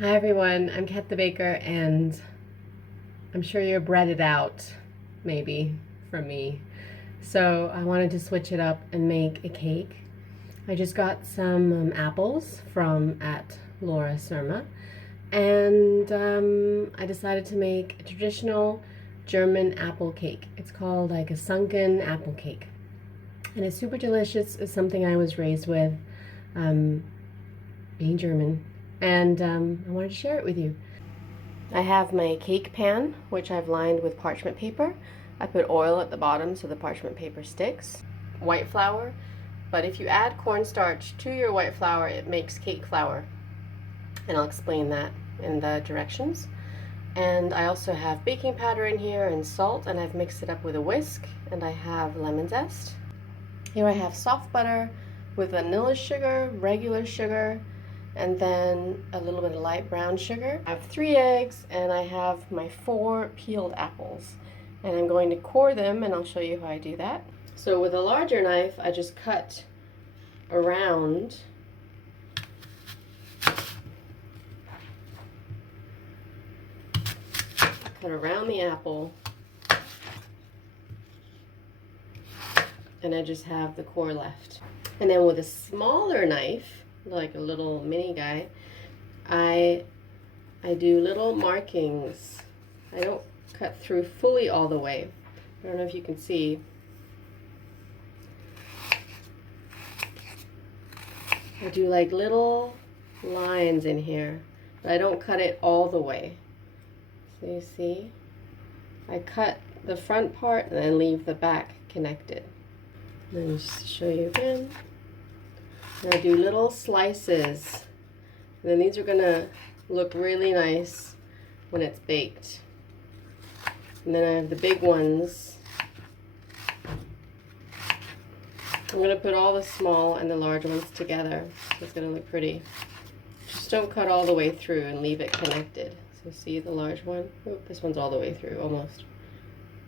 Hi everyone, I'm Kat the Baker, and I'm sure you're breaded out, maybe, from me. So I wanted to switch it up and make a cake. I just got some apples from at Laura Surma, and I decided to make a traditional German apple cake. It's called like a sunken apple cake, and it's super delicious. It's something I was raised with, being German, and I wanted to share it with you. I have my cake pan, which I've lined with parchment paper. I put oil at the bottom so the parchment paper sticks. White flour, but if you add cornstarch to your white flour, it makes cake flour. And I'll explain that in the directions. And I also have baking powder in here and salt, and I've mixed it up with a whisk, and I have lemon zest. Here I have soft butter with vanilla sugar, regular sugar, and then a little bit of light brown sugar. I have 3 eggs, and I have my 4 peeled apples. And I'm going to core them, and I'll show you how I do that. So with a larger knife, I just cut around the apple, and I just have the core left. And then with a smaller knife, like a little mini guy, I do little markings. I don't cut through fully all the way. I don't know if you can see. I do like little lines in here, but I don't cut it all the way. So you see, I cut the front part and then leave the back connected. Let me just show you again. And I do little slices. And then these are gonna look really nice when it's baked. And then I have the big ones. I'm gonna put all the small and the large ones together, so it's gonna look pretty. Just don't cut all the way through and leave it connected. So see the large one? Oh, this one's all the way through, almost.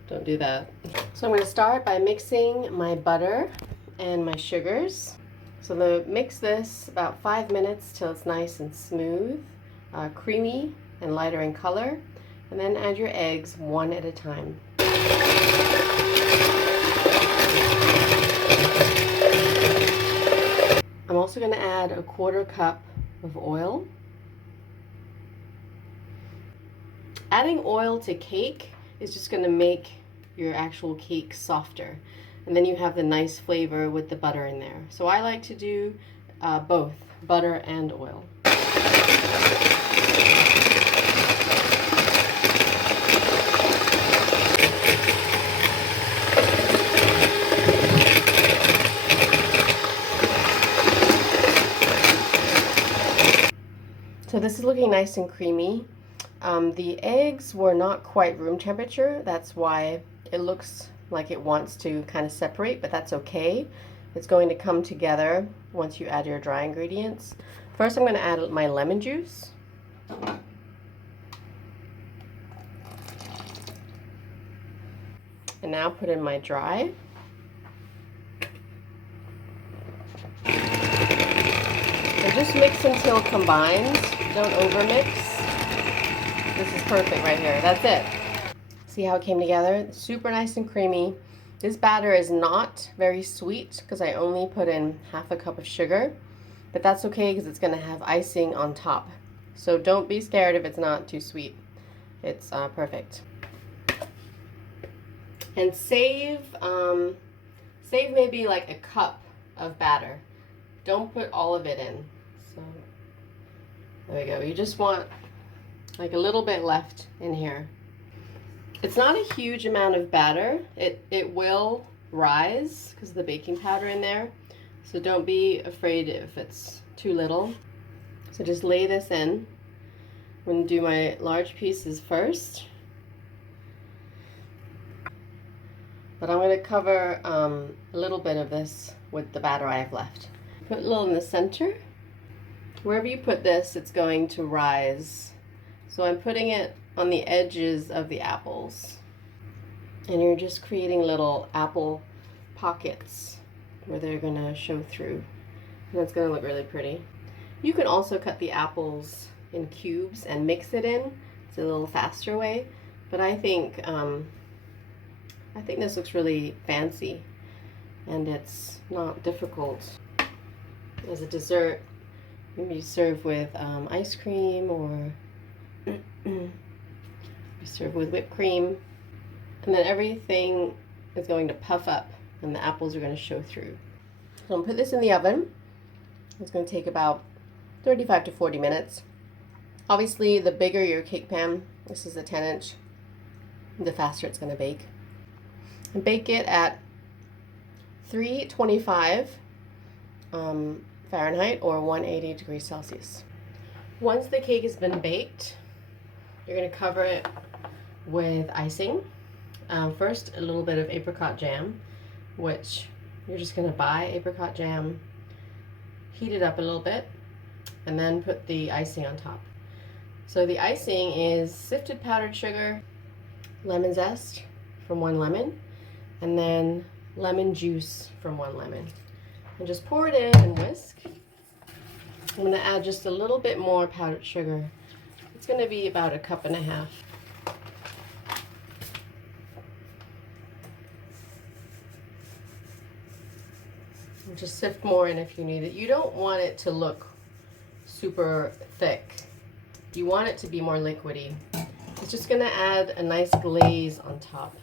Don't do that. So I'm gonna start by mixing my butter and my sugars. So mix this about 5 minutes till it's nice and smooth, creamy and lighter in color, and then add your eggs one at a time. I'm also going to add a 1/4 cup of oil. Adding oil to cake is just going to make your actual cake softer. And then you have the nice flavor with the butter in there. So I like to do both butter and oil. So this is looking nice and creamy. The eggs were not quite room temperature. That's why it looks like it wants to kind of separate, but that's okay. It's going to come together once you add your dry ingredients. First, I'm going to add my lemon juice. And now put in my dry. And just mix until combined. Don't overmix. This is perfect right here. That's it. See how it came together? Super nice and creamy. This batter is not very sweet because I only put in 1/2 cup of sugar, but that's okay because it's going to have icing on top. So don't be scared if it's not too sweet. It's perfect. And save maybe like a cup of batter. Don't put all of it in. So there we go. You just want like a little bit left in here. It's not a huge amount of batter. It will rise because of the baking powder in there. So don't be afraid if it's too little. So just lay this in. I'm going to do my large pieces first. But I'm going to cover a little bit of this with the batter I have left. Put a little in the center. Wherever you put this, it's going to rise. So I'm putting it on the edges of the apples. And you're just creating little apple pockets where they're gonna show through. And that's gonna look really pretty. You can also cut the apples in cubes and mix it in. It's a little faster way, but I think this looks really fancy, and it's not difficult. As a dessert, maybe serve with ice cream, or serve with whipped cream, and then everything is going to puff up and the apples are going to show through. So I'm going to put this in the oven. It's going to take about 35 to 40 minutes. Obviously, the bigger your cake pan, this is a 10-inch, the faster it's going to bake. And bake it at 325 Fahrenheit or 180 degrees Celsius. Once the cake has been baked, you're going to cover it with icing. First, a little bit of apricot jam, which you're just going to buy apricot jam, heat it up a little bit, and then put the icing on top. So the icing is sifted powdered sugar, lemon zest from 1 lemon, and then lemon juice from 1 lemon. And just pour it in and whisk. I'm going to add just a little bit more powdered sugar. It's going to be about 1.5 cups. And just sift more in if you need it. You don't want it to look super thick. You want it to be more liquidy. It's just going to add a nice glaze on top.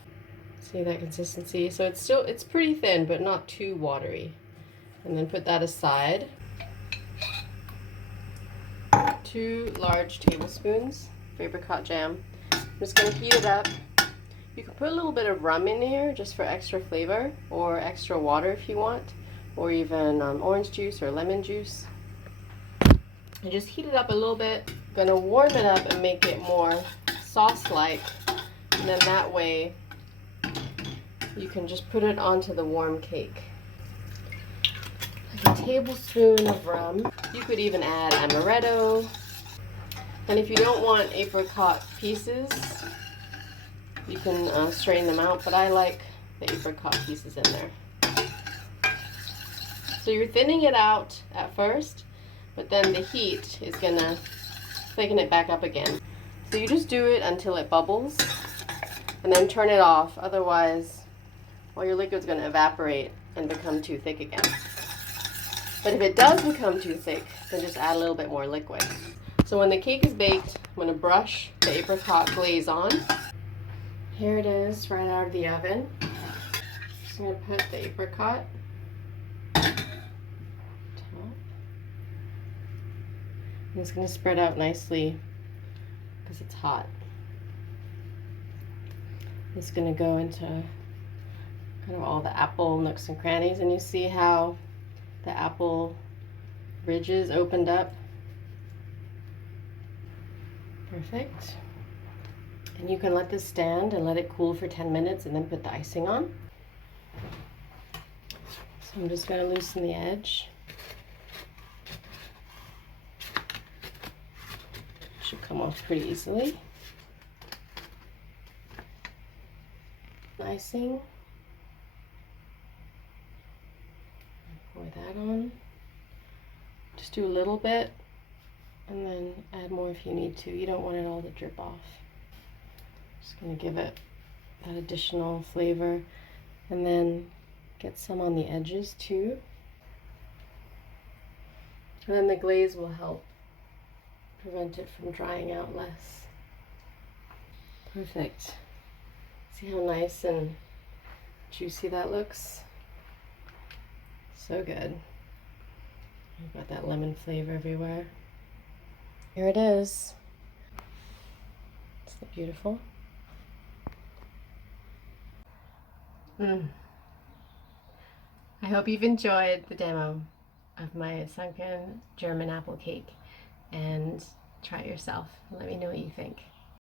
See that consistency? So it's pretty thin, but not too watery. And then put that aside. 2 large tablespoons of apricot jam. I'm just going to heat it up. You can put a little bit of rum in here just for extra flavor, or extra water if you want, or even orange juice or lemon juice. And just heat it up a little bit. I'm going to warm it up and make it more sauce-like, and then that way you can just put it onto the warm cake. Like a tablespoon of rum. You could even add amaretto. And if you don't want apricot pieces, you can strain them out, but I like the apricot pieces in there. So you're thinning it out at first, but then the heat is going to thicken it back up again. So you just do it until it bubbles, and then turn it off. Otherwise, well, your liquid's going to evaporate and become too thick again. But if it does become too thick, then just add a little bit more liquid. So when the cake is baked, I'm going to brush the apricot glaze on. Here it is, right out of the oven. Just going to put the apricot top. And it's going to spread out nicely because it's hot. It's going to go into kind of all the apple nooks and crannies, and you see how the apple ridges opened up. Perfect. And you can let this stand and let it cool for 10 minutes and then put the icing on. So I'm just going to loosen the edge. Should come off pretty easily. Icing. Pour that on. Just do a little bit and then add more if you need to. You don't want it all to drip off. Just going to give it that additional flavor, and then get some on the edges too. And then the glaze will help prevent it from drying out less. Perfect. See how nice and juicy that looks? So good. I've got that lemon flavor everywhere. Here it is. Isn't it beautiful? I hope you've enjoyed the demo of my sunken German apple cake, and try it yourself. Let me know what you think.